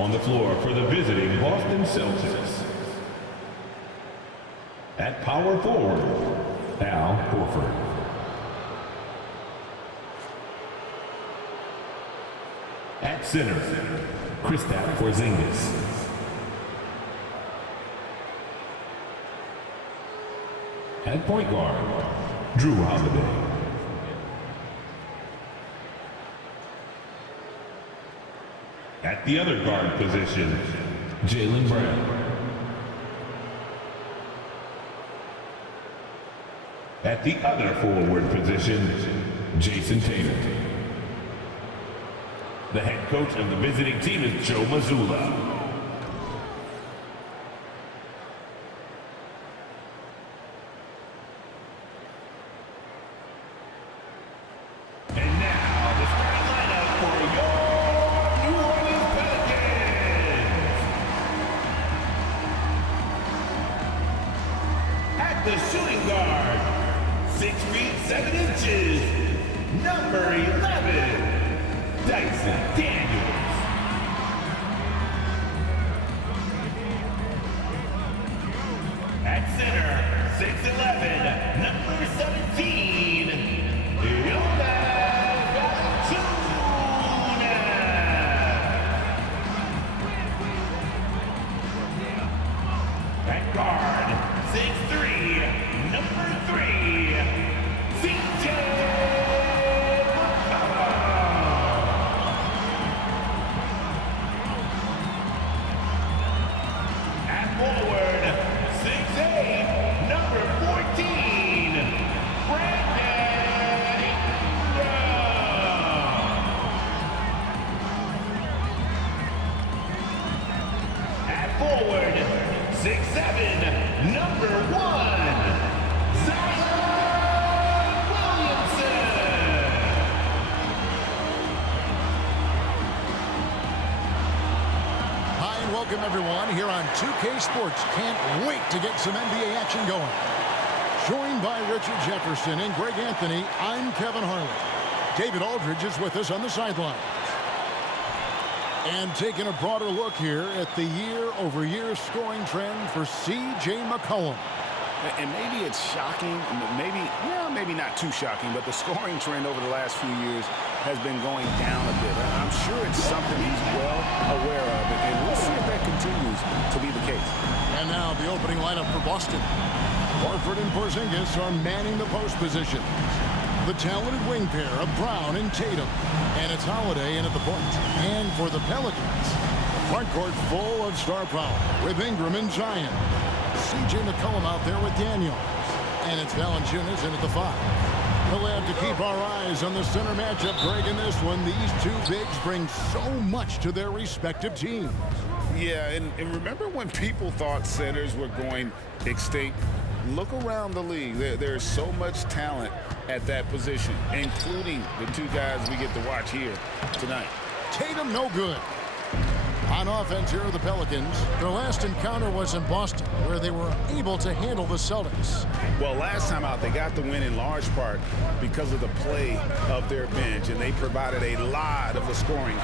On the floor for the visiting Boston Celtics. At power forward, Al Horford. At center, Kristaps Porzingis. At point guard, Drew Holiday. At the other guard position, Jaylen Brown. At the other forward position, Jason Tatum. The head coach of the visiting team is Joe Mazzulla. The shooting guard, 6 feet 7 inches, number 11, Dyson Daniels. At center, 6'11", number 17, Jonas Valanciunas. At guard, 6'3", number 3, CJ At forward, 6'8", number 14, Brandon Ingram. At forward, 6'7", number 1, welcome everyone here on 2K Sports. Can't wait to get some NBA action going. Joined by Richard Jefferson and Greg Anthony, I'm Kevin Harlan. David Aldridge is with us on the sideline. And taking a broader look here at the year-over-year scoring trend for C.J. McCollum. And maybe it's shocking, maybe not too shocking, but the scoring trend over the last few years has been going down a bit. I'm sure it's something he's well aware of, and we'll see if that continues to be the case. And now the opening lineup for Boston. Horford and Porzingis are manning the post position. The talented wing pair of Brown and Tatum. And it's Holiday in at the point. And for the Pelicans, the front court full of star power with Ingram and Zion. C.J. McCollum out there with Daniels. And it's Valanciunas in at the 5. We'll have to keep our eyes on the center matchup, Greg, in this one. These two bigs bring so much to their respective teams. Yeah, and remember when people thought centers were going extinct? Look around the league. There's so much talent at that position, including the two guys we get to watch here tonight. Tatum no good. On offense here are the Pelicans. Their last encounter was in Boston, where they were able to handle the Celtics. Well, last time out, they got the win in large part because of the play of their bench, and they provided a lot of the scoring.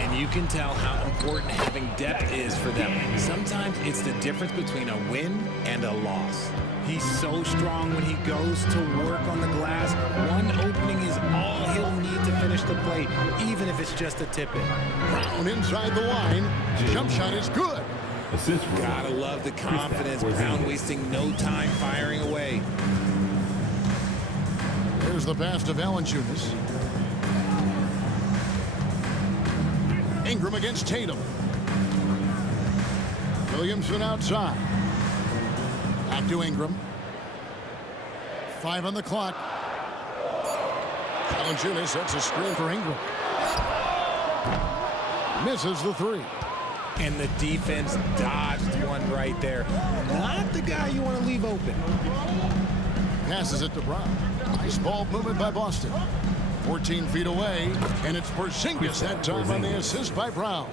And you can tell how important having depth is for them. Sometimes it's the difference between a win and a loss. He's so strong when he goes to work on the glass. One opening is all he'll need to finish the play, even if it's just a tip-in. Brown inside the line. Jump shot is good. Assist. Gotta love the confidence. Brown wasting no time firing away. Here's the pass to Valanciunas. Ingram against Tatum. Williamson outside. Back to Ingram. 5 on the clock. Valanciunas sets a screen for Ingram. Misses the 3. And the defense dodged one right there. Not the guy you want to leave open. Passes it to Brown. Nice ball movement by Boston. 14 feet away, and it's Porzingis that time on the assist by Brown.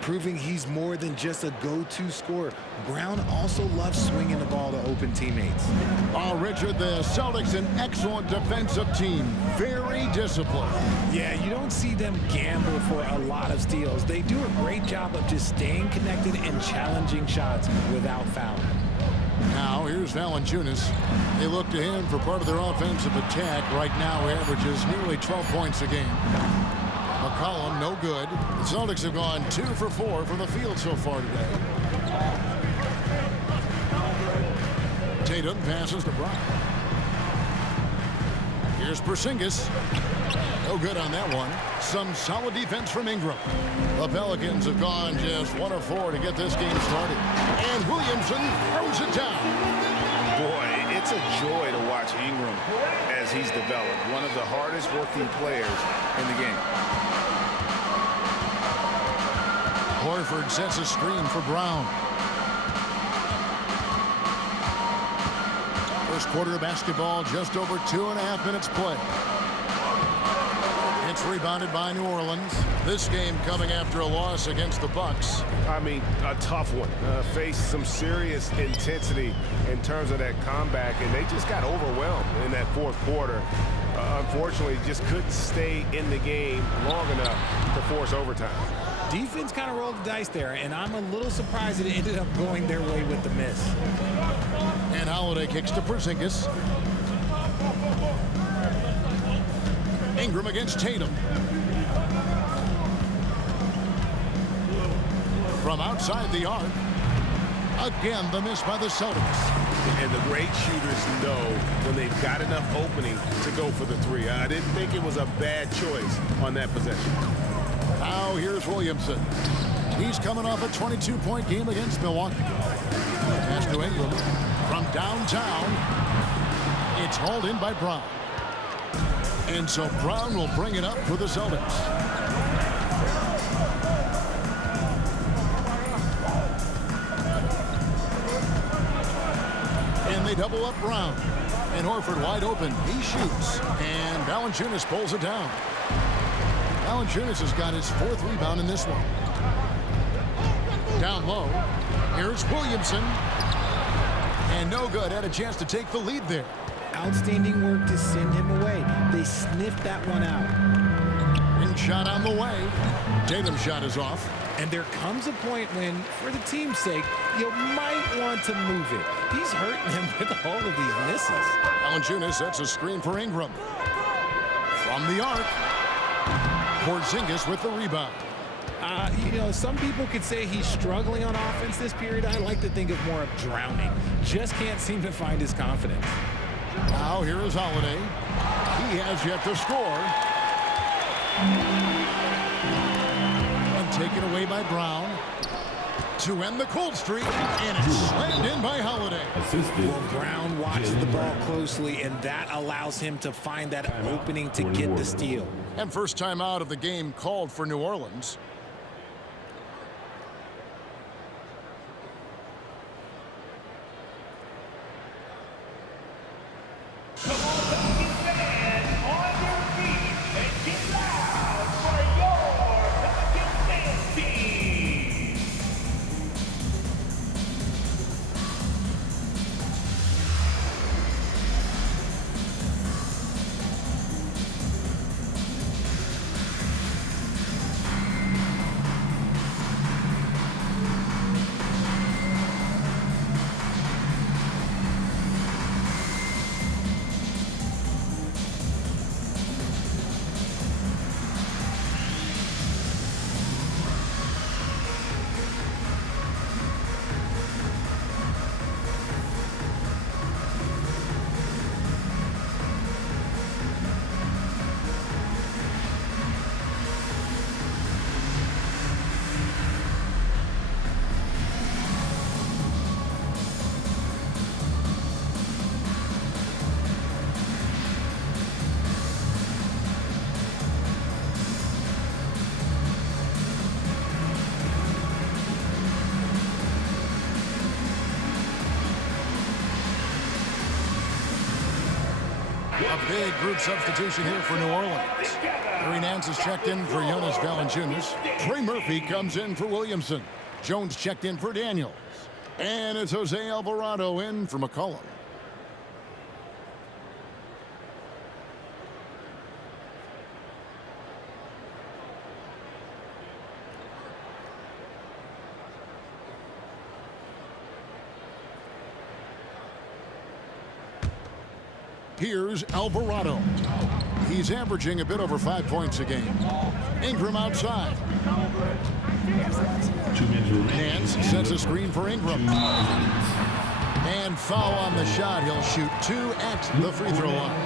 proving he's more than just a go-to scorer. Brown also loves swinging the ball to open teammates. Oh, Richard, the Celtics, an excellent defensive team. Very disciplined. Yeah, you don't see them gamble for a lot of steals. They do a great job of just staying connected and challenging shots without fouling. Now, here's Valanciunas. They look to him for part of their offensive attack. Right now, he averages nearly 12 points a game. McCollum, no good. The Celtics have gone 2 for 4 from the field so far today. Tatum passes to Brown. Here's Porzingis. No good on that one. Some solid defense from Ingram. The Pelicans have gone just 1 of 4 to get this game started. And Williamson throws it down. Boy, it's a joy to watch Ingram as he's developed. One of the hardest working players in the game. Horford sets a screen for Brown. First quarter of basketball, just over 2.5 minutes play. It's rebounded by New Orleans. This game coming after a loss against the Bucks. I mean, a tough one. Faced some serious intensity in terms of that comeback, and they just got overwhelmed in that fourth quarter. Unfortunately, just couldn't stay in the game long enough to force overtime. Defense kind of rolled the dice there, and I'm a little surprised that it ended up going their way with the miss. And Holiday kicks to Porzingis. Ingram against Tatum. From outside the arc. Again, the miss by the Celtics. And the great shooters know when they've got enough opening to go for the three. I didn't think it was a bad choice on that possession. Now here's Williamson. He's coming off a 22-point game against Milwaukee. Pass to Ingram. From downtown, it's hauled in by Brown. And so Brown will bring it up for the Celtics. And they double up Brown. And Horford wide open. He shoots. And Valanciunas pulls it down. Valanciunas has got his 4th rebound in this one. Down low. Here's Williamson. And no good. Had a chance to take the lead there. Outstanding work to send him away. They sniffed that one out. And shot on the way. Tatum's shot is off. And there comes a point when, for the team's sake, you might want to move it. He's hurting him with all of these misses. Valanciunas sets a screen for Ingram. From the arc. Porzingis with the rebound. You know, some people could say he's struggling on offense this period. I like to think of more of drowning. Just can't seem to find his confidence. Now here is Holiday. He has yet to score. And taken away by Brown. To end the cold streak. And it's slammed in by Holiday. Assisted. Well, Brown watches the ball closely, and that allows him to find that opening to get the steal. And first time out of the game called for New Orleans. Come on, Pelicans fans, on your feet and get loud for your Pelicans dance team. A big group substitution here for New Orleans. Larry Nance is checked in for Jonas Valanciunas. Trey Murphy comes in for Williamson. Jones checked in for Daniels. And it's Jose Alvarado in for McCollum. Here's Alvarado. He's averaging a bit over 5 points a game. Ingram outside. 2 minutes remaining. Nance sets a screen for Ingram. And foul on the shot. He'll shoot 2 at the free throw line.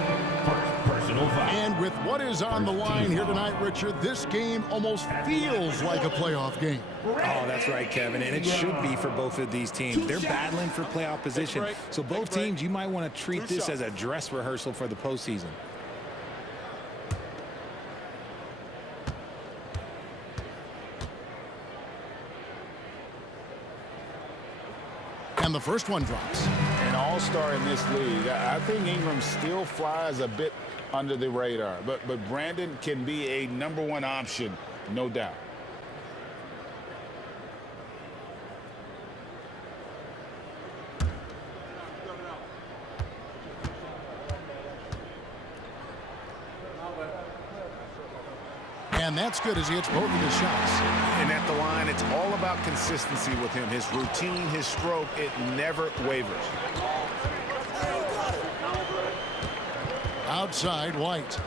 Personal foul. And with what is on the line here tonight, Richard, this game almost feels like a playoff game. Oh, that's right, Kevin, and it should be for both of these teams. They're battling for playoff position, so both teams, you might want to treat this as a dress rehearsal for the postseason. And the first one drops. An all-star in this league. I think Ingram still flies a bit under the radar, but Brandon can be a #1 option, no doubt. And that's good as he hits both of his shots. And at the line, it's all about consistency with him. His routine, his stroke, it never wavers. Outside, White.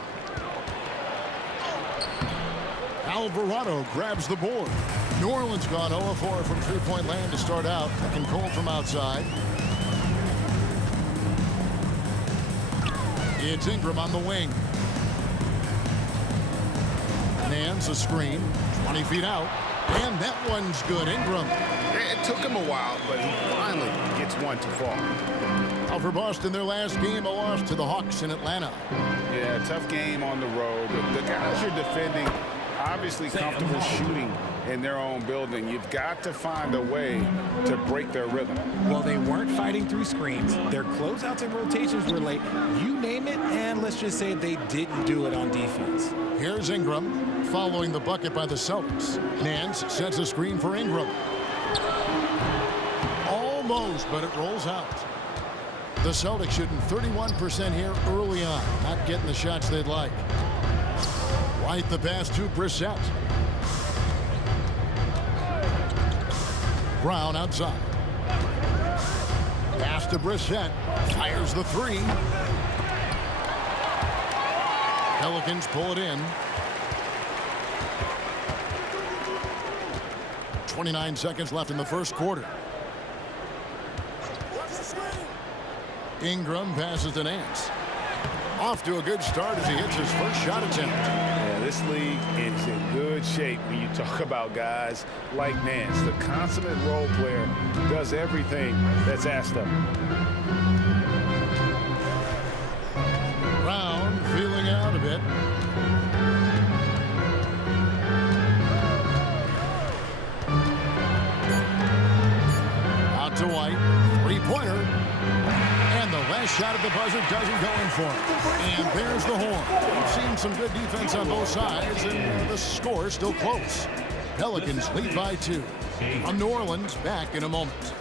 Alvarado grabs the board. New Orleans gone 0-4 from three-point land to start out. Looking cold from outside. It's Ingram on the wing. Nance a screen. 20 feet out. And that one's good. Ingram. It took him a while, but he finally gets one to fall. Now for Boston, their last game, a loss to the Hawks in Atlanta. Yeah, tough game on the road. The guys you're defending obviously comfortable shooting in their own building. You've got to find a way to break their rhythm. Well, they weren't fighting through screens. Their closeouts and rotations were late. You name it, and let's just say they didn't do it on defense. Here's Ingram following the bucket by the Celtics. Nance sets a screen for Ingram. Almost, but it rolls out. The Celtics shooting 31% here early on. Not getting the shots they'd like. White the pass to Brissett. Brown outside. Pass to Brissett. Fires the three. Pelicans pull it in. 29 seconds left in the first quarter. Ingram passes to Nance. Off to a good start as he hits his first shot attempt. Yeah, this league is in good shape when you talk about guys like Nance. The consummate role player does everything that's asked of him. Brown feeling out a bit. Out to White. Three-pointer. And the last shot at the buzzer doesn't go in for him. And there's the horn. We've seen some good defense on both sides, and the score still close. Pelicans lead by 2. On New Orleans, back in a moment.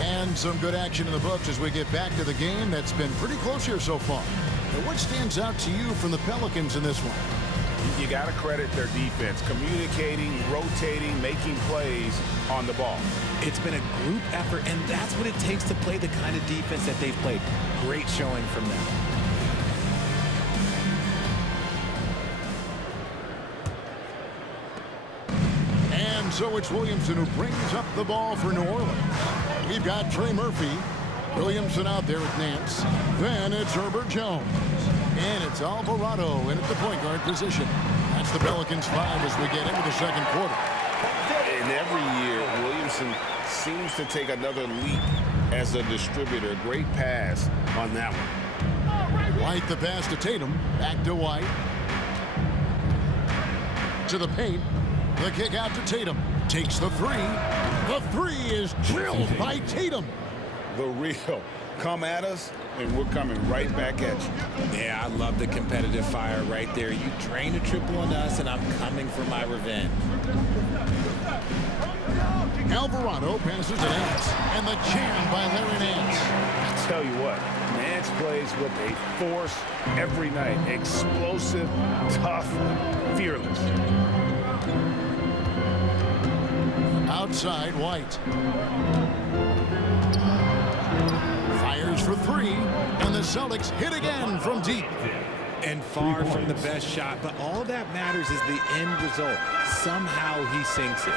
And some good action in the books as we get back to the game that's been pretty close here so far. Now, what stands out to you from the Pelicans in this one? You got to credit their defense, communicating, rotating, making plays on the ball. It's been a group effort, and that's what it takes to play the kind of defense that they've played. Great showing from them. So it's Williamson who brings up the ball for New Orleans. We've got Trey Murphy. Williamson out there with Nance. Then it's Herbert Jones. And it's Alvarado in at the point guard position. That's the Pelicans 5 as we get into the second quarter. And every year, Williamson seems to take another leap as a distributor. Great pass on that one. White the pass to Tatum. Back to White. To the paint. The kick out to Tatum. Takes the three. The three is drilled by Tatum. The real. Come at us, and we're coming right back at you. Yeah, I love the competitive fire right there. You drain a triple on us, and I'm coming for my revenge. Alvarado passes to Nance. And the jam by Larry Nance. I tell you what, Nance plays with a force every night. Explosive, tough, fearless. Outside, White. Fires for three, and the Celtics hit again from deep. And far from the best shot, but all that matters is the end result. Somehow he sinks it.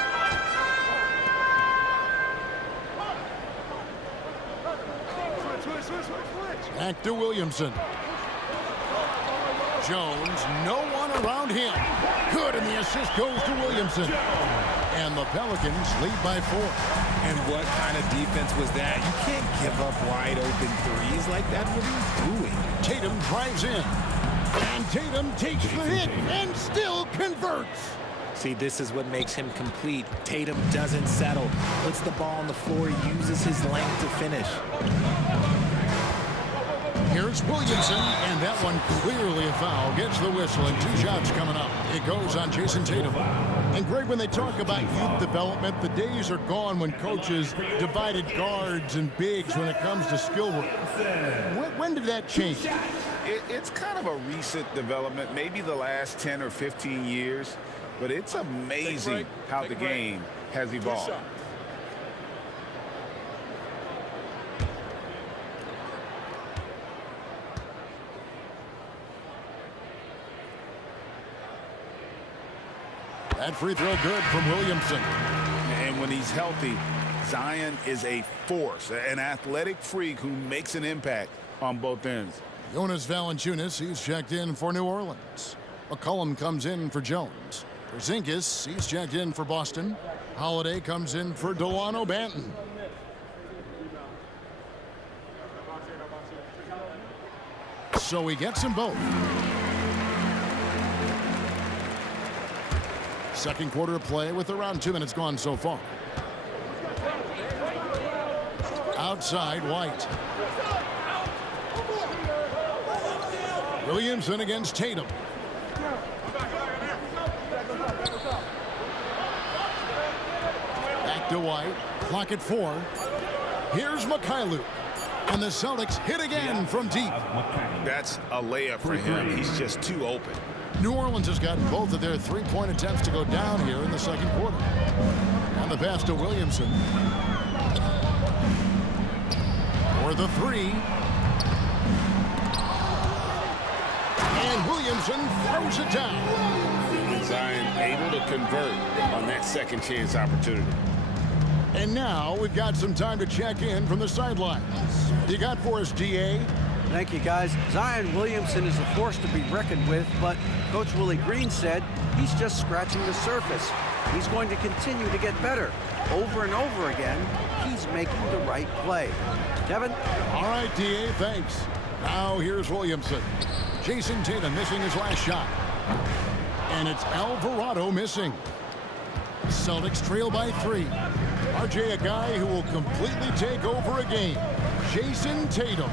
Back to Williamson. Jones, no one around him. Good, and the assist goes to Williamson. And the Pelicans lead by 4. And what kind of defense was that? You can't give up wide open threes like that. What are you doing? Tatum drives in. And Tatum takes the hit and still converts. See, this is what makes him complete. Tatum doesn't settle. Puts the ball on the floor, uses his length to finish. Here's Williamson, and that one clearly a foul. Gets the whistle, and 2 shots coming up. It goes on Jason Tatum. And Greg, when they talk about youth development, the days are gone when coaches divided guards and bigs when it comes to skill work. When did that change? It's kind of a recent development, maybe the last 10 or 15 years, but it's amazing how the game has evolved. That free throw good from Williamson. And when he's healthy, Zion is a force, an athletic freak who makes an impact on both ends. Jonas Valanciunas, he's checked in for New Orleans. McCollum comes in for Jones. Porzingis, he's checked in for Boston. Holiday comes in for Delano Banton. So he gets them both. Second quarter of play with around 2 minutes gone so far. Outside, White. Williamson against Tatum. Back to White. Clock at 4. Here's Mikhailuk. And the Celtics hit again from deep. That's a layup for him. He's just too open. New Orleans has gotten both of their three-point attempts to go down here in the second quarter. And the pass to Williamson. For the three. And Williamson throws it down. And Zion able to convert on that second chance opportunity. And now we've got some time to check in from the sidelines. You got for us, DA? Thank you, guys. Zion Williamson is a force to be reckoned with, but Coach Willie Green said he's just scratching the surface. He's going to continue to get better. Over and over again, he's making the right play. Kevin? All right, DA, thanks. Now here's Williamson. Jason Tatum missing his last shot. And it's Alvarado missing. Celtics trail by 3. RJ, a guy who will completely take over a game. Jason Tatum.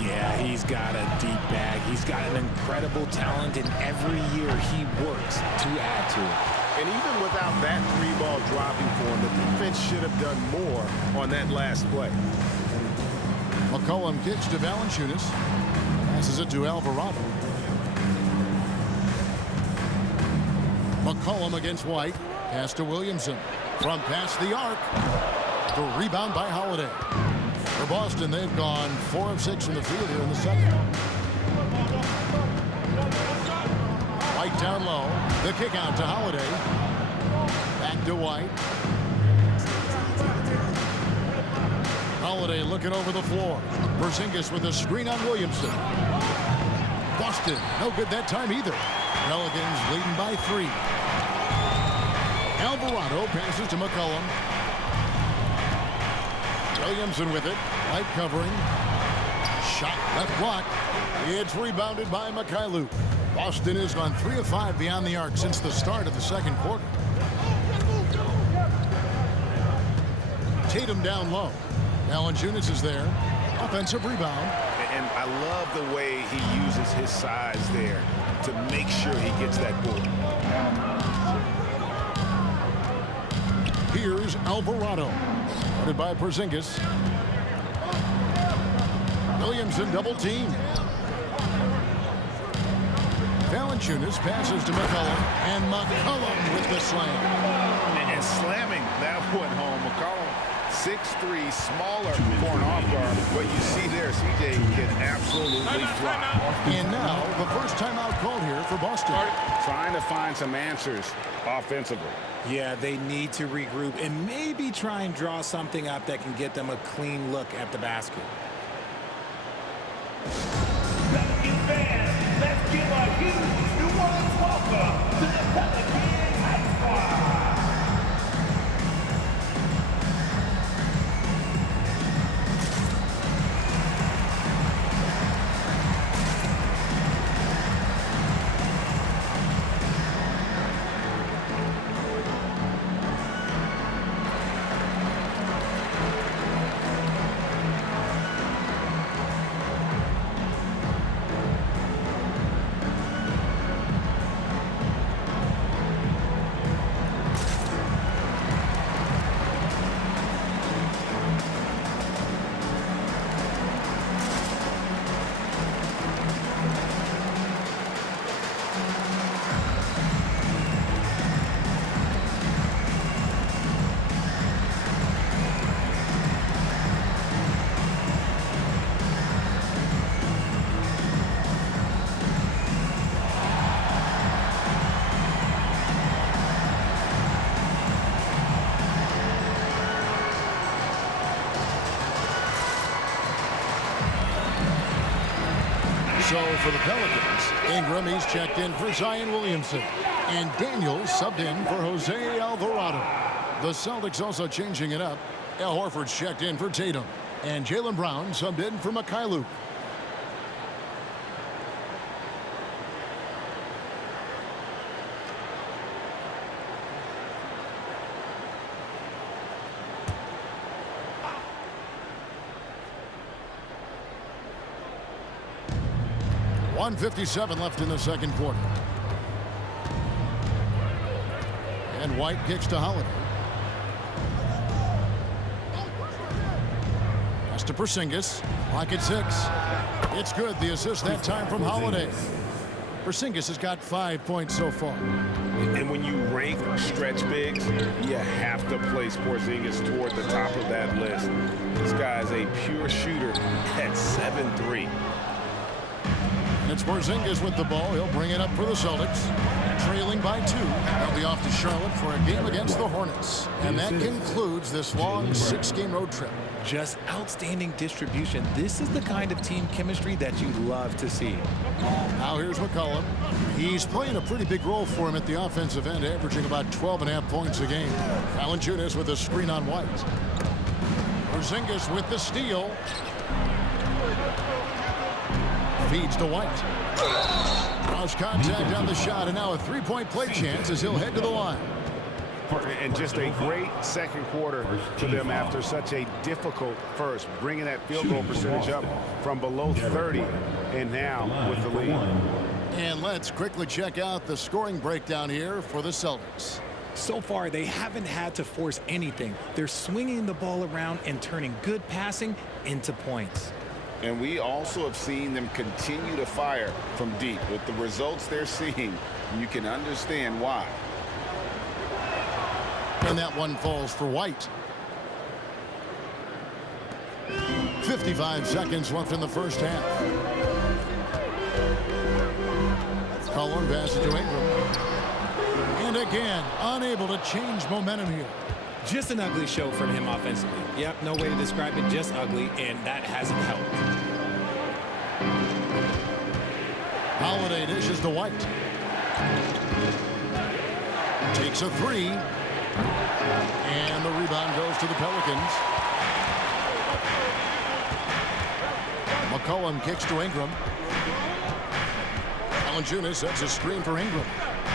Yeah, he's got a deep bag. He's got an incredible talent, and every year he works to add to it. And even without that 3-ball dropping for him, the defense should have done more on that last play. McCollum kicks to Valanciunas. Passes it to Alvarado. McCollum against White. Pass to Williamson. From past the arc. The rebound by Holiday. For Boston, they've gone 4 of 6 from the field here in the second. White down low. The kick out to Holiday. Back to White. Holiday looking over the floor. Porzingis with a screen on Williamson. Boston, no good that time either. Pelicans leading by 3. Alvarado passes to McCollum. Williamson with it. White covering. Shot left block. It's rebounded by Mikhailuk. Boston has gone 3 of 5 beyond the arc since the start of the second quarter. Tatum down low. Valanciunas is there. Offensive rebound. And I love the way he uses his size there to make sure he gets that board. Here's Alvarado. Guarded by Porzingis. Williamson double team. Valanciunas passes to McCollum. And McCollum with the slam. And slamming that one home. McCollum, 6'3", smaller for an off guard. But you see there, CJ can absolutely fly. And now the first timeout called here for Boston. Trying to find some answers offensively. Yeah, they need to regroup and maybe try and draw something up that can get them a clean look at the basket. Pelicans fans, let's give a huge New Orleans welcome to the Pelicans Hype Squad. So for the Pelicans, Ingram, he's checked in for Zion Williamson. And Daniels subbed in for Jose Alvarado. The Celtics also changing it up. Al Horford's checked in for Tatum. And Jaylen Brown subbed in for Mikhailuk. .157 left in the second quarter. And White kicks to Holiday. Pass to Porzingis. Clock at 6. It's good. The assist that time from Holiday. Porzingis has got 5 points so far. And when you rank stretch bigs, you have to place Porzingis toward the top of that list. This guy is a pure shooter at 7'3". It's Porzingis with the ball. He'll bring it up for the Celtics. Trailing by 2. They'll be off to Charlotte for a game against the Hornets. And that concludes this long 6-game road trip. Just outstanding distribution. This is the kind of team chemistry that you'd love to see. Now here's McCollum. He's playing a pretty big role for him at the offensive end, averaging about 12.5 points a game. Valanciunas with a screen on White. Porzingis with the steal. Feeds to White. Cross contact on the shot, and now a three-point play chance as he'll head to the line. And just a great second quarter for them after such a difficult first, bringing that field goal percentage up from below 30 and now with the lead. And let's quickly check out the scoring breakdown here for the Celtics. So far, they haven't had to force anything. They're swinging the ball around and turning good passing into points. And we also have seen them continue to fire from deep. With the results they're seeing, you can understand why. And that one falls for White. 55 seconds left in the first half. Cullen passes to Ingram. And again, unable to change momentum here. Just an ugly show from him offensively. Yep, no way to describe it, just ugly, and that hasn't helped. Holiday dishes to White. Takes a three. And the rebound goes to the Pelicans. McCollum kicks to Ingram. Valanciunas sets a screen for Ingram.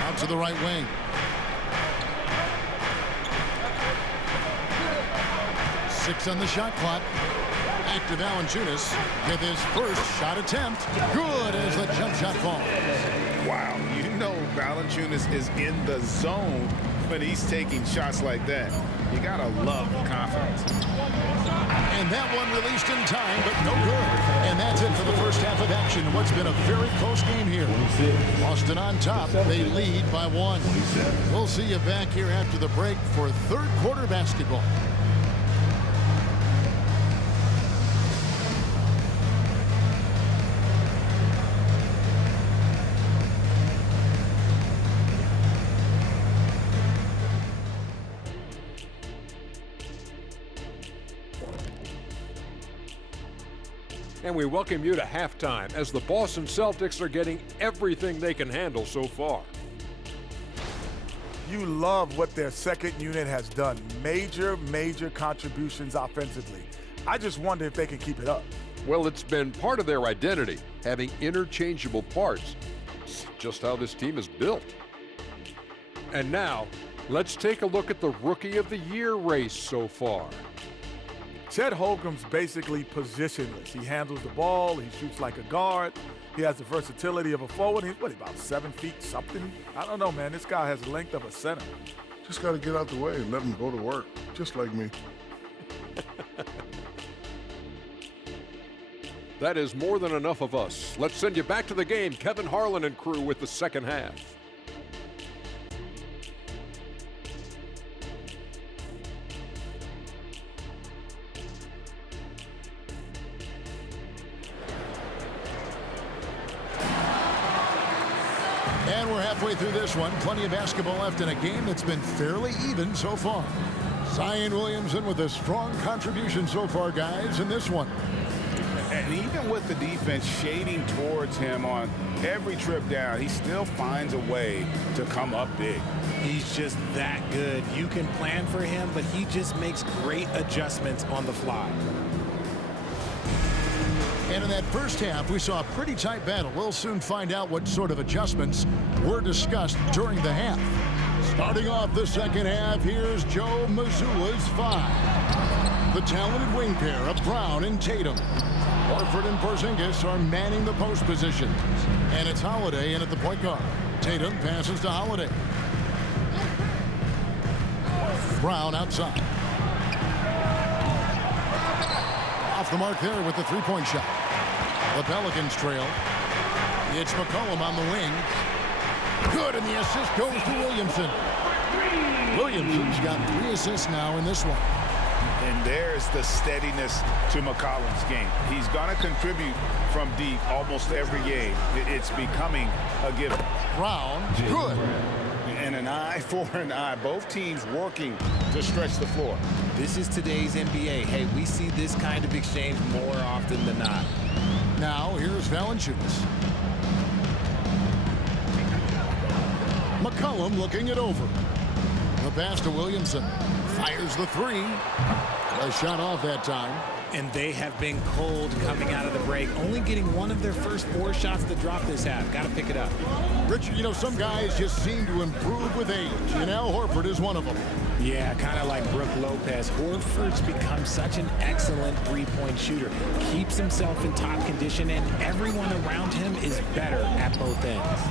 Out to the right wing. 6 on the shot clock. Back to Valanciunas with his first shot attempt. Good as the jump shot falls. Wow, you know Valanciunas is in the zone when he's taking shots like that. You gotta love confidence. And that one released in time, but no good. And that's it for the first half of action. What's been a very close game here. Boston on top. They lead by 1. We'll see you back here after the break for third quarter basketball. And we welcome you to halftime as the Boston Celtics are getting everything they can handle so far. You love what their second unit has done. Major contributions offensively. I just wonder if they can keep it up. Well, it's been part of their identity, having interchangeable parts. It's just how this team is built. And now, let's take a look at the Rookie of the Year race so far. Chet Holmgren's basically positionless. He handles the ball, he shoots like a guard, he has the versatility of a forward. He's about 7 feet something? I don't know, man. This guy has the length of a center. Just got to get out the way and let him go to work, just like me. That is more than enough of us. Let's send you back to the game. Kevin Harlan and crew with the second half. And we're halfway through this one. Plenty of basketball left in a game that's been fairly even so far. Zion Williamson with a strong contribution so far, guys, in this one. And even with the defense shading towards him on every trip down, he still finds a way to come up big. He's just that good. You can plan for him, but he just makes great adjustments on the fly. And in that first half, we saw a pretty tight battle. We'll soon find out what sort of adjustments were discussed during the half. Starting off the second half, here's Joe Mazzulla's 5. The talented wing pair of Brown and Tatum. Horford and Porzingis are manning the post position. And it's Holiday in at the point guard. Tatum passes to Holiday. Brown outside. Off the mark there with the three-point shot. The Pelicans trail. It's McCollum on the wing. Good, and the assist goes to Williamson. Williamson's got 3 assists now in this one. And there's the steadiness to McCollum's game. He's going to contribute from deep almost every game. It's becoming a given. Brown, good. And an eye for an eye. Both teams working to stretch the floor. This is today's NBA. Hey, we see this kind of exchange more often than not. Now, here's Valanciunas. McCollum looking it over. The pass to Williamson. Fires the 3. A shot off that time. And they have been cold coming out of the break, only getting one of their first 4 shots to drop this half. Got to pick it up. Richard, you know, some guys just seem to improve with age, and Al Horford is one of them. Yeah, kind of like Brook Lopez. Horford's become such an excellent three-point shooter. Keeps himself in top condition, and everyone around him is better at both ends.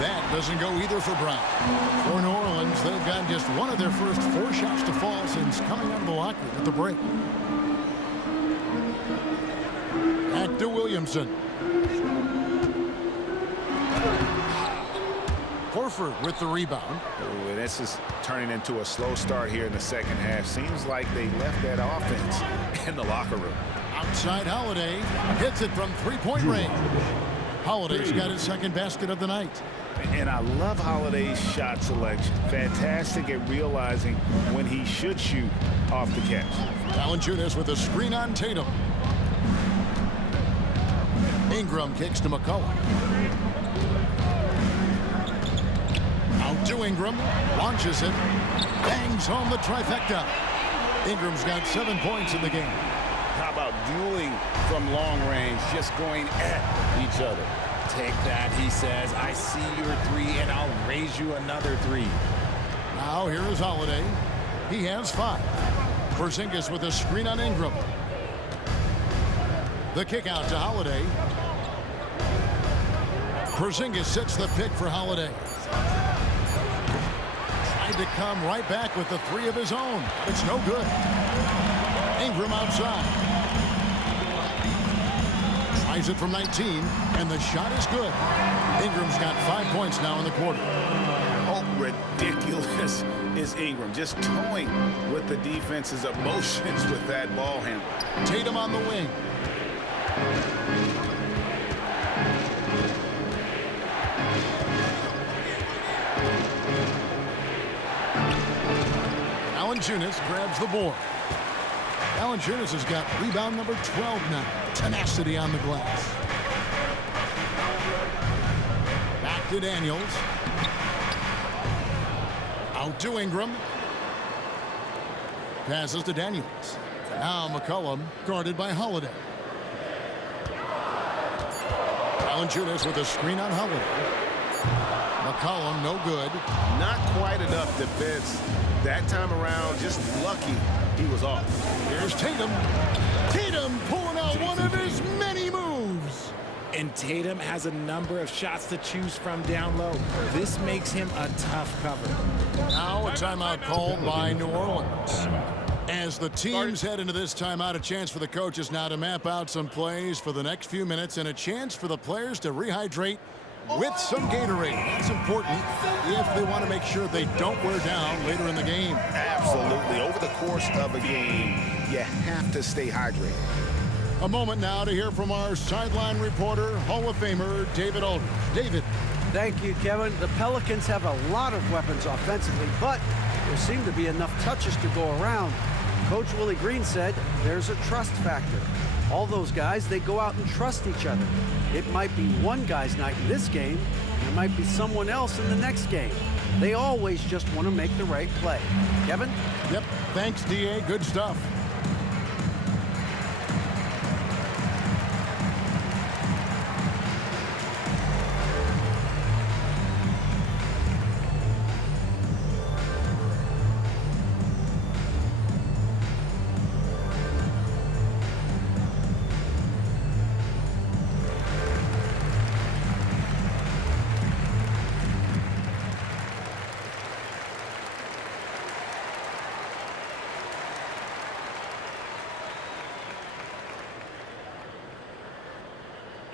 That doesn't go either for Brown. For New Orleans, they've got just one of their first 4 shots to fall since coming out of the locker room at the break. Back to Williamson. Horford with the rebound. Ooh, and this is turning into a slow start here in the second half. Seems like they left that offense in the locker room. Outside Holiday. Hits it from 3-point range. Holiday's got his second basket of the night. And I love Holiday's shot selection. Fantastic at realizing when he should shoot off the catch. Valanciunas with a screen on Tatum. Ingram kicks to McCollum. Out to Ingram. Launches it. Bangs home the trifecta. Ingram's got 7 points in the game. How about dueling from long range, just going at each other? Take that, he says. I see your three, and I'll raise you another three. Now here is Holiday. He has 5. Porzingis with a screen on Ingram. The kick out to Holiday. Porzingis sets the pick for Holiday. Tried to come right back with the 3 of his own. It's no good. Ingram outside. Tries it from 19, and the shot is good. Ingram's got 5 points now in the quarter. Oh, ridiculous is Ingram. Just toying with the defense's emotions with that ball handle. Tatum on the wing. Valanciunas grabs the board. Valanciunas has got rebound number 12 now. Tenacity on the glass. Back to Daniels. Out to Ingram. Passes to Daniels. Now McCollum guarded by Holiday. Valanciunas with a screen on Holiday. McCollum no good. Not quite enough defense that time around. Just lucky he was off. Here's Tatum. Tatum pulling out one of his many moves. And Tatum has a number of shots to choose from down low. This makes him a tough cover. Now a timeout called by New Orleans. As the teams head into this timeout, a chance for the coaches now to map out some plays for the next few minutes and a chance for the players to rehydrate with some Gatorade. That's important if they want to make sure they don't wear down later in the game. Absolutely. Over the course of a game, you have to stay hydrated. A moment now to hear from our sideline reporter, Hall of Famer David Aldridge. David. Thank you, Kevin. The Pelicans have a lot of weapons offensively, but there seem to be enough touches to go around. Coach Willie Green said there's a trust factor. All those guys, they go out and trust each other. It might be one guy's night in this game, and it might be someone else in the next game. They always just want to make the right play. Kevin? Yep. Thanks, D.A. Good stuff.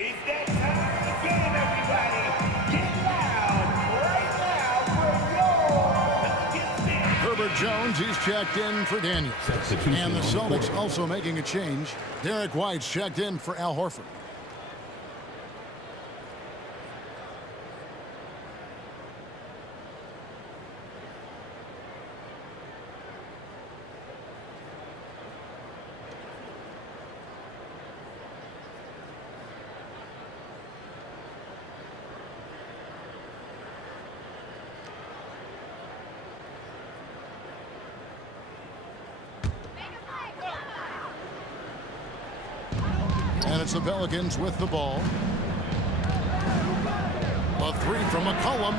It's that time of the game, everybody. Get loud right now for your Pelicans. Herbert Jones, he's checked in for Daniels. And the Celtics also making a change. Derek White's checked in for Al Horford. And it's the Pelicans with the ball. A 3 from McCollum.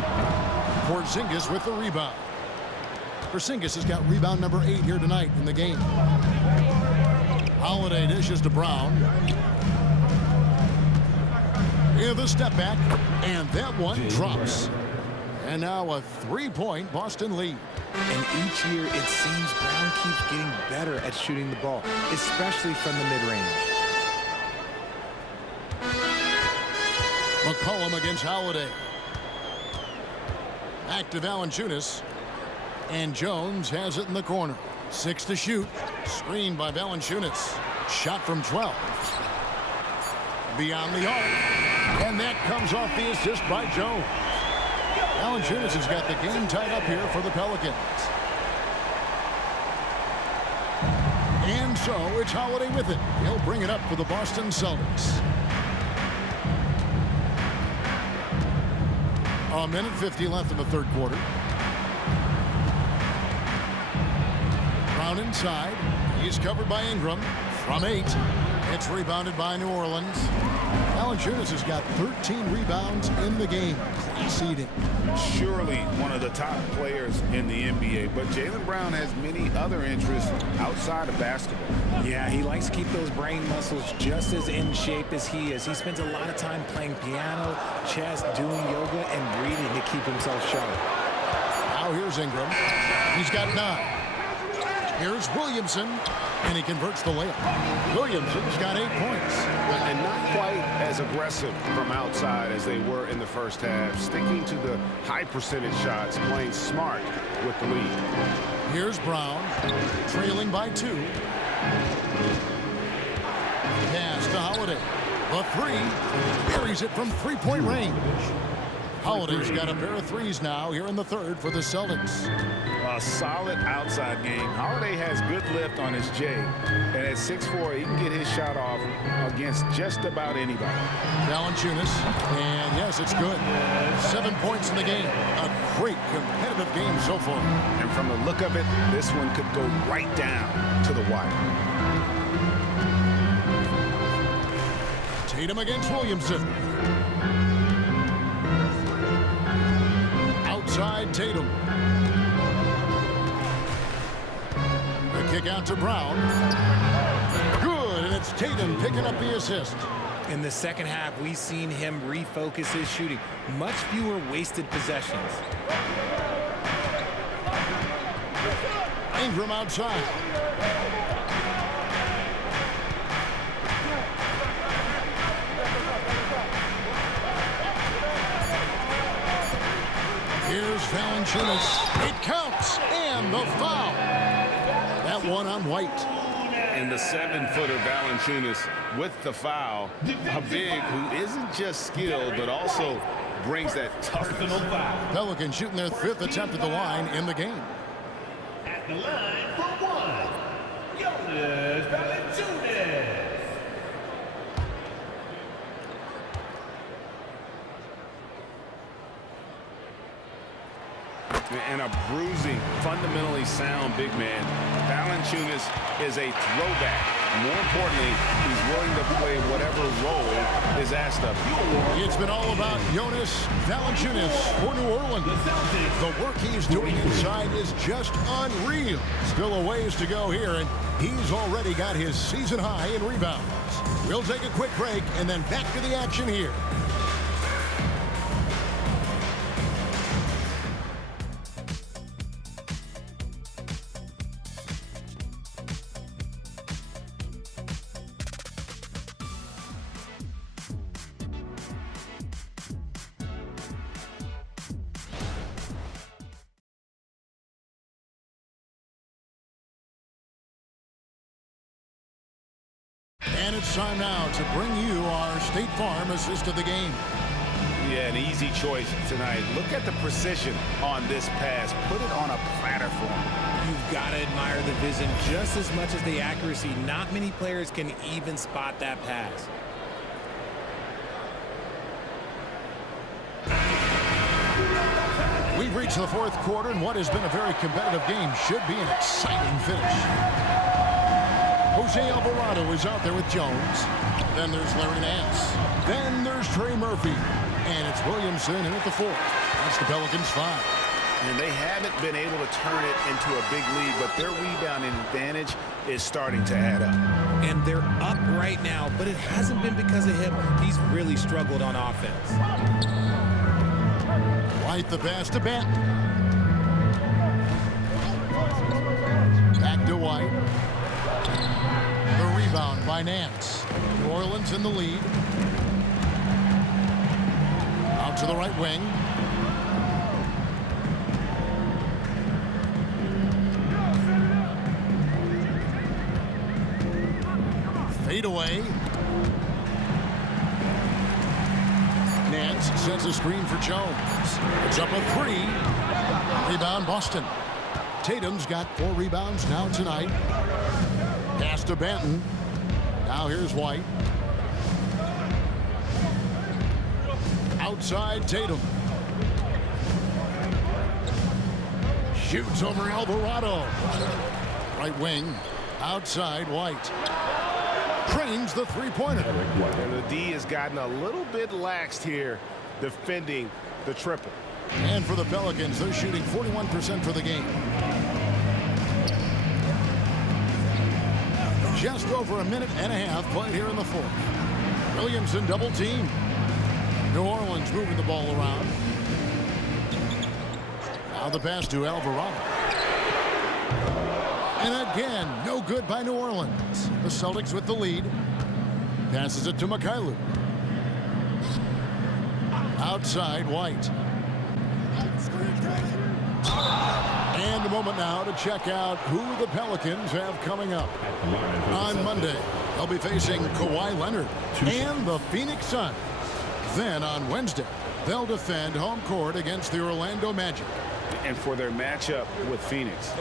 Porzingis with the rebound. Porzingis has got rebound number 8 here tonight in the game. Holiday dishes to Brown. Here the step back, and that one drops. And now a 3-point Boston lead. And each year it seems Brown keeps getting better at shooting the ball, especially from the mid-range. McCollum against Holiday. Back to Valanciunas. And Jones has it in the corner. 6 to shoot. Screened by Valanciunas. Shot from 12. Beyond the arc. And that comes off the assist by Jones. Valanciunas has got the game tied up here for the Pelicans. And so it's Holiday with it. He'll bring it up for the Boston Celtics. A minute 50 left in the third quarter. Brown inside. He's covered by Ingram from 8. It's rebounded by New Orleans. Valanciunas has got 13 rebounds in the game. Class eating. Surely one of the top players in the NBA, but Jaylen Brown has many other interests outside of basketball. Yeah, he likes to keep those brain muscles just as in shape as he is. He spends a lot of time playing piano, chess, doing yoga, and reading to keep himself sharp. Now here's Ingram. He's got 9. Here's Williamson, and he converts the layup. Williamson's got 8 points. And not quite as aggressive from outside as they were in the first half, sticking to the high percentage shots, playing smart with the lead. Here's Brown, trailing by 2. Pass to Holiday. The 3, buries it from three-point range. Holiday's got a pair of threes now here in the third for the Celtics. A solid outside game. Holiday has good lift on his J, and at 6'4", he can get his shot off against just about anybody. Valanciunas, and yes, it's good. 7 points in the game. A great competitive game so far. And from the look of it, this one could go right down to the wire. Tatum against Williamson. Outside Tatum. Kick out to Brown. Good, and it's Tatum picking up the assist. In the second half, we've seen him refocus his shooting. Much fewer wasted possessions. Ingram outside. Here's Valanciunas. It counts, and the foul. That one on White. And the 7-footer Valanciunas with the foul. A big who isn't just skilled, but also brings that toughness. Pelicans shooting their 5th attempt at the line in the game. At the line for 1, Jonas Valanciunas. And a bruising, fundamentally sound big man. Valanciunas is a throwback. More importantly, he's willing to play whatever role is asked of him. It's been all about Jonas Valanciunas for New Orleans. The work he's doing inside is just unreal. Still a ways to go here, and he's already got his season high in rebounds. We'll take a quick break and then back to the action here. And it's time now to bring you our State Farm assist of the game. Yeah, an easy choice tonight. Look at the precision on this pass. Put it on a platter for him. You've got to admire the vision just as much as the accuracy. Not many players can even spot that pass. We've reached the fourth quarter, and what has been a very competitive game should be an exciting finish. Jose Alvarado is out there with Jones. Then there's Larry Nance. Then there's Trey Murphy. And it's Williamson in at the 4th. That's the Pelicans 5. And they haven't been able to turn it into a big lead, but their rebounding advantage is starting to add up. And they're up right now, but it hasn't been because of him. He's really struggled on offense. White the pass to Benton. Back to White. The rebound by Nance. New Orleans in the lead. Out to the right wing. Fade away. Nance. Adams sets a screen for Jones. It's up a 3. Rebound Boston. Tatum's got 4 rebounds now tonight. Pass to Banton. Now here's White. Outside Tatum. Shoots over Alvarado. Right wing. Outside White. Trains the three-pointer. And the D has gotten a little bit laxed here defending the triple. And for the Pelicans, they're shooting 41% for the game. Just over a minute and a half played here in the fourth. Williamson double team. New Orleans moving the ball around. Now the pass to Alvarado. And again, no good by New Orleans. The Celtics with the lead. Passes it to Mikhailuk. Outside White. And a moment now to check out who the Pelicans have coming up. On Monday, they'll be facing Kawhi Leonard and the Phoenix Suns. Then on Wednesday, they'll defend home court against the Orlando Magic. And for their matchup with Phoenix,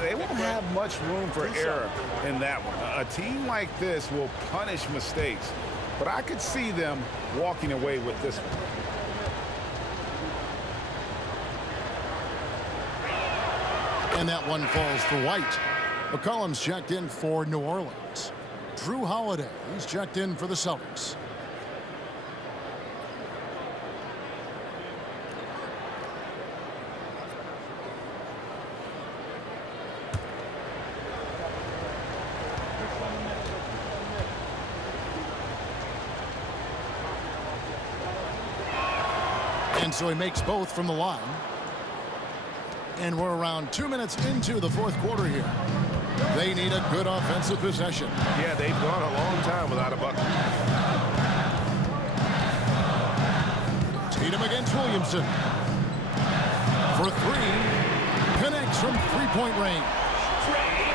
they won't have much room for error in that one. A team like this will punish mistakes, but I could see them walking away with this one. And that one falls for White. McCollum's checked in for New Orleans. Drew Holiday, he's checked in for the Celtics. And so he makes both from the line. And we're around 2 minutes into the fourth quarter here. They need a good offensive possession. Yeah, they've gone a long time without a bucket. Tatum against Williamson. For 3. Connects from three-point range.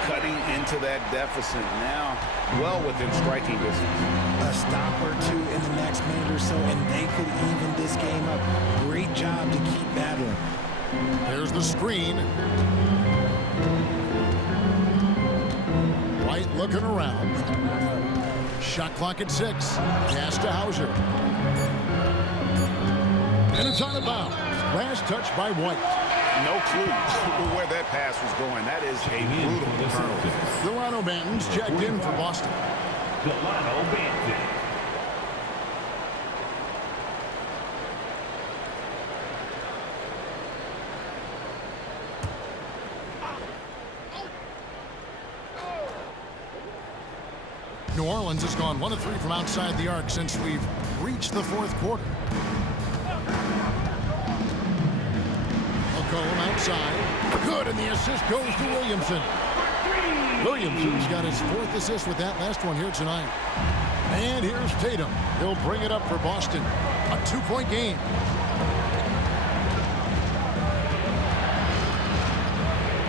Cutting into that deficit now, well within striking distance. A stop or two in the next minute or so, and they could even this game up. Great job to keep battling. There's the screen. White looking around. Shot clock at 6. Pass to Hauser. And it's on the bounce. Last touch by White. No clue where that pass was going. That is a brutal turnover. Delano Banton's checked in for Boston. Delano Banton. New Orleans has gone 1 of 3 from outside the arc since we've reached the fourth quarter. McCollum outside. Good, and the assist goes to Williamson. Williamson's got his 4th assist with that last one here tonight. And here's Tatum. He'll bring it up for Boston. A 2-point game.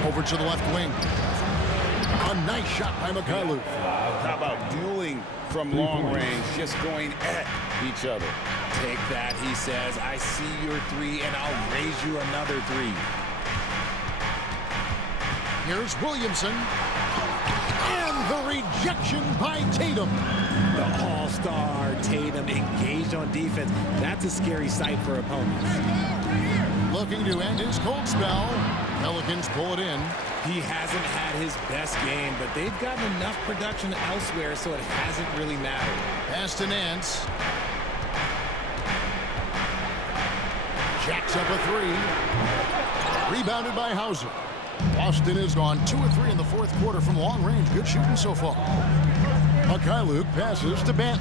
Over to the left wing. A nice shot by Mikhailuk. How about dueling from long range, just going at each other? Take that, he says. I see your 3, and I'll raise you another 3. Here's Williamson. And the rejection by Tatum. The all-star Tatum engaged on defense. That's a scary sight for opponents. Looking to end his cold spell. Pelicans pull it in. He hasn't had his best game, but they've gotten enough production elsewhere, so it hasn't really mattered. Pass to Nance. Jacks up a 3. Rebounded by Hauser. Boston has gone 2 of 3 in the fourth quarter from long range. Good shooting so far. Mikhailuk passes to Banton.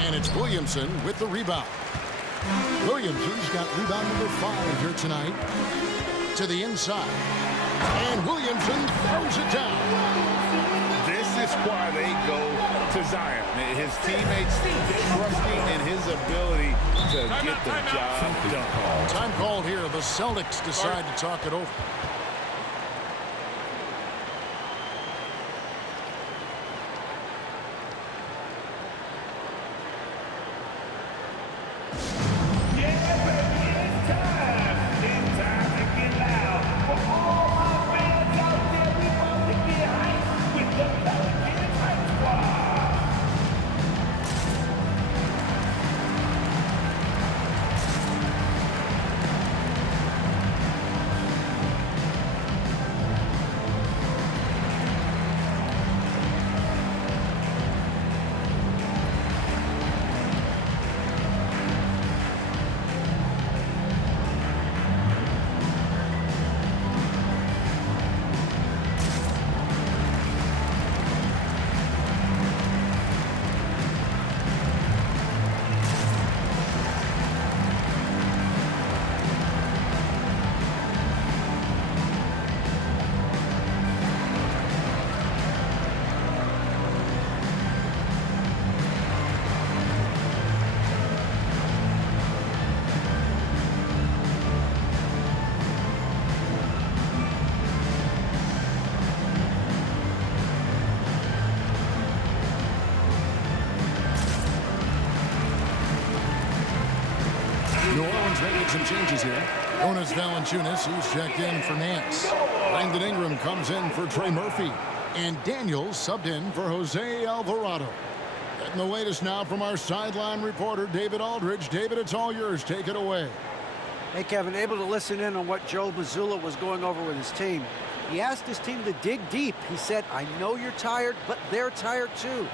And it's Williamson with the rebound. Williamson's got rebound number 5 here tonight. To the inside. And Williamson throws it down. This is why they go to Zion. His teammates trusting in his ability to get the job done. Time called here. The Celtics decide to talk it over. New Orleans making some changes here. Jonas Valanciunas, he's checked in for Nance. Brandon Ingram comes in for Trey Murphy. And Daniels subbed in for Jose Alvarado. Getting the latest now from our sideline reporter, David Aldridge. David, it's all yours. Take it away. Hey, Kevin, able to listen in on what Joe Mazzulla was going over with his team. He asked his team to dig deep. He said, I know you're tired, but they're tired too.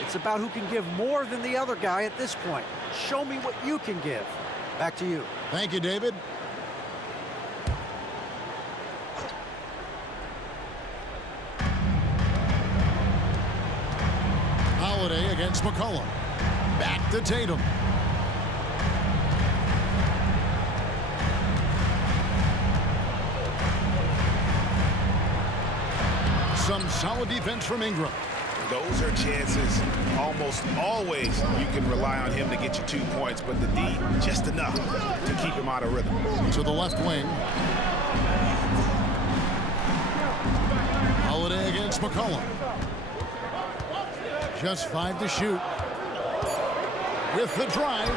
It's about who can give more than the other guy at this point. Show me what you can give. Back to you. Thank you, David. Holiday against McCollum. Back to Tatum. Some solid defense from Ingram. Those are chances almost always you can rely on him to get you 2 points, but the D, just enough to keep him out of rhythm. To the left wing. Holiday against McCollum. Just 5 to shoot. With the drive.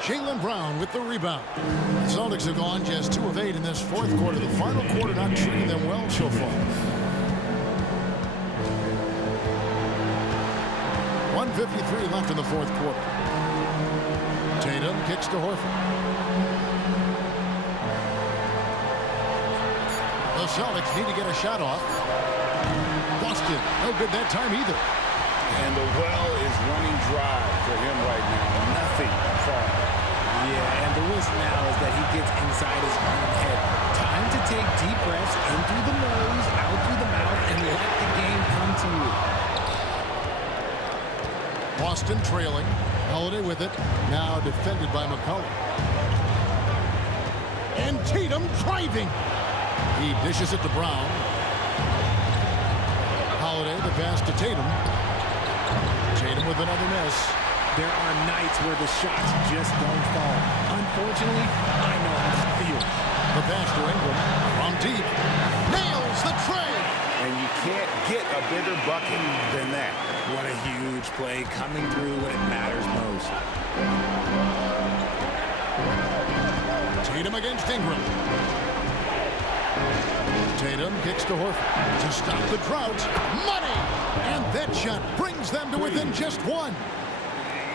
Jaylen Brown with the rebound. The Celtics have gone just 2 of 8 in this fourth quarter. The final quarter not treating them well so far. 1:53 left in the fourth quarter. Tatum kicks to Horford. The Celtics need to get a shot off. Boston, no good that time either. And the well is running dry for him right now. Nothing falling. Yeah, and the risk now is that he gets inside his own head. Time to take deep breaths in through the nose, out through the mouth, and let the game come to you. Boston trailing. Holiday with it. Now defended by McCollum. And Tatum driving. He dishes it to Brown. Holiday, the pass to Tatum. Tatum with another miss. There are nights where the shots just don't fall. Unfortunately, I know how that feels. The pass to Ingram from deep. Nails the tray. And you can't get a bigger bucket than that. What a huge play coming through when it matters most. Tatum against Ingram. Tatum kicks to Horford to stop the drought. Money! And that shot brings them to within just 1.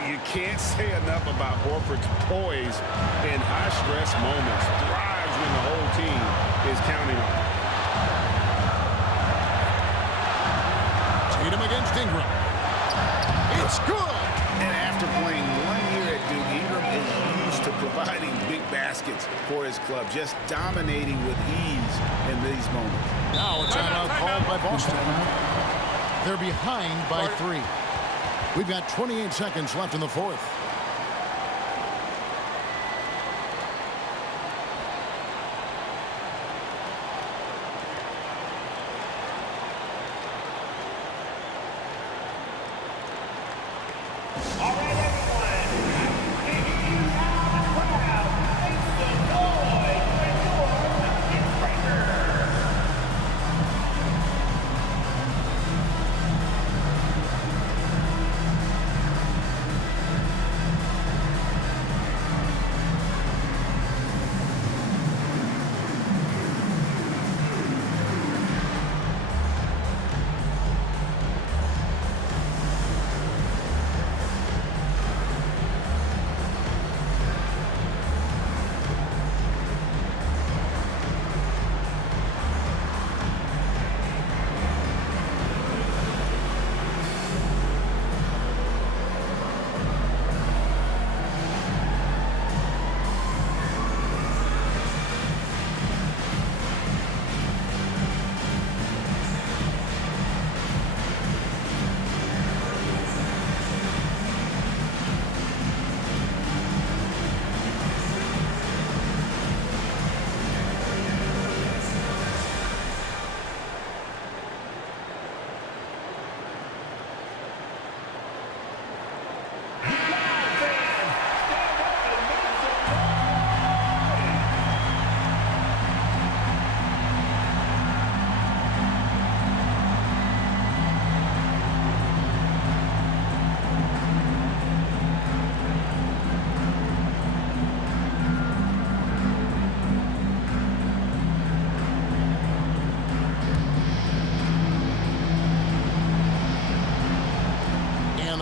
You can't say enough about Horford's poise in high-stress moments. Thrives when the whole team is counting on him. Tatum against Ingram. It's good! And after playing 1 year at Duke, Ingram is used to providing big baskets for his club, just dominating with ease in these moments. Now a timeout called by Boston. They're behind by 3. We've got 28 seconds left in the fourth. All right, everyone. Taking you now the crowd. Make some noise for your bucket breaker.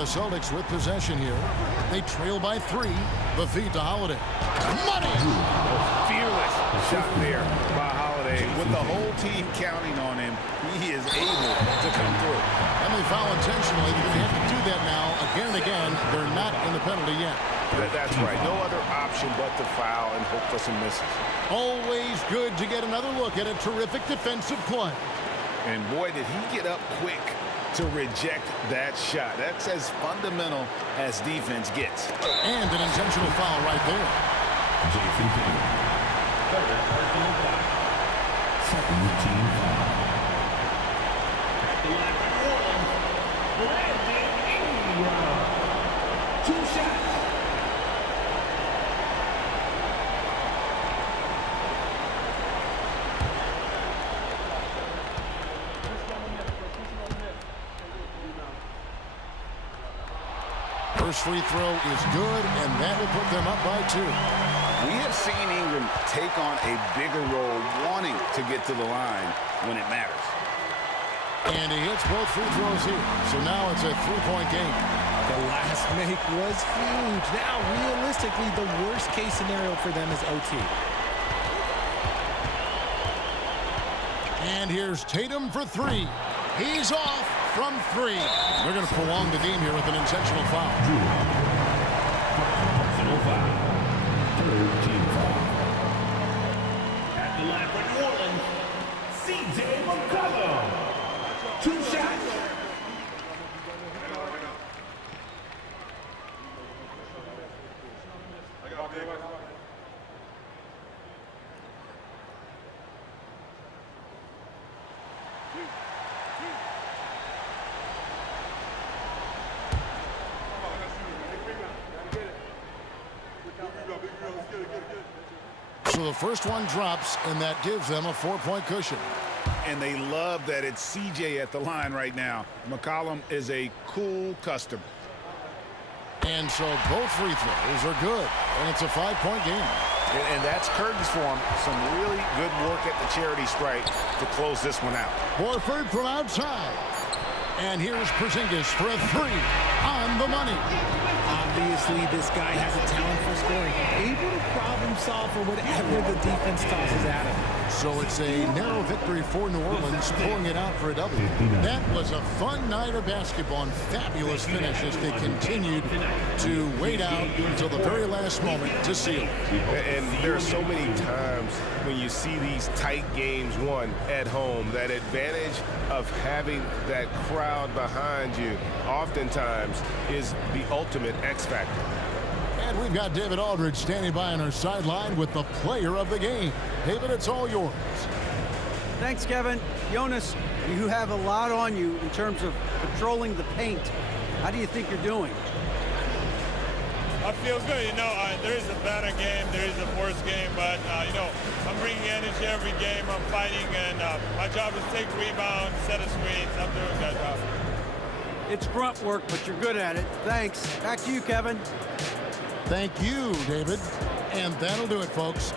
Celtics with possession here. They trail by 3. The feed to Holiday. Money! Fearless shot there by Holiday. With the whole team counting on him, he is able to come through. And they foul intentionally. They're going to have to do that now again and again. They're not in the penalty yet. That's right. No other option but to foul and hope for some misses. Always good to get another look at a terrific defensive play. And boy, did he get up quick to reject that shot. That's as fundamental as defense gets. And an intentional foul right there. Jason Tatum. Third personal foul. Second team foul. At the line for New Orleans, Brandon Ingram. 2 shots. First free throw is good, and that will put them up by 2. We have seen Ingram take on a bigger role, wanting to get to the line when it matters. And he hits both free throws here. So now it's a 3-point game. The last make was huge. Now, realistically, the worst-case scenario for them is OT. And here's Tatum for 3. He's off from 3. They're going to prolong the game here with an intentional foul. Personal foul. Third team foul. At the line for New Orleans, C.J. McCollum. 2 shots. So the first one drops, and that gives them a 4-point cushion. And they love that it's CJ at the line right now. McCollum is a cool customer. And so both free throws are good, and it's a 5-point game. And that's curtains for him. Some really good work at the charity stripe to close this one out. Horford from outside. And here's Porzingis for a 3 on the money. Obviously, this guy has a talent for scoring, able to problem solve for whatever the defense tosses at him. So it's a narrow victory for New Orleans, pulling it out for a W. That was a fun night of basketball and fabulous finish as they continued to wait out until the very last moment to seal it. And there are so many times when you see these tight games won at home, that advantage of having that crowd behind you oftentimes is the ultimate X factor. And we've got David Aldridge standing by on our sideline with the player of the game. David, it's all yours. Thanks, Kevin. Jonas, you have a lot on you in terms of patrolling the paint. How do you think you're doing? I feel good. There is a better game, there is a worse game, but, I'm bringing energy every game. I'm fighting, and my job is to take rebounds, set a screens. I'm doing that job. It's grunt work, but you're good at it. Thanks. Back to you, Kevin. Thank you, David. And that'll do it, folks.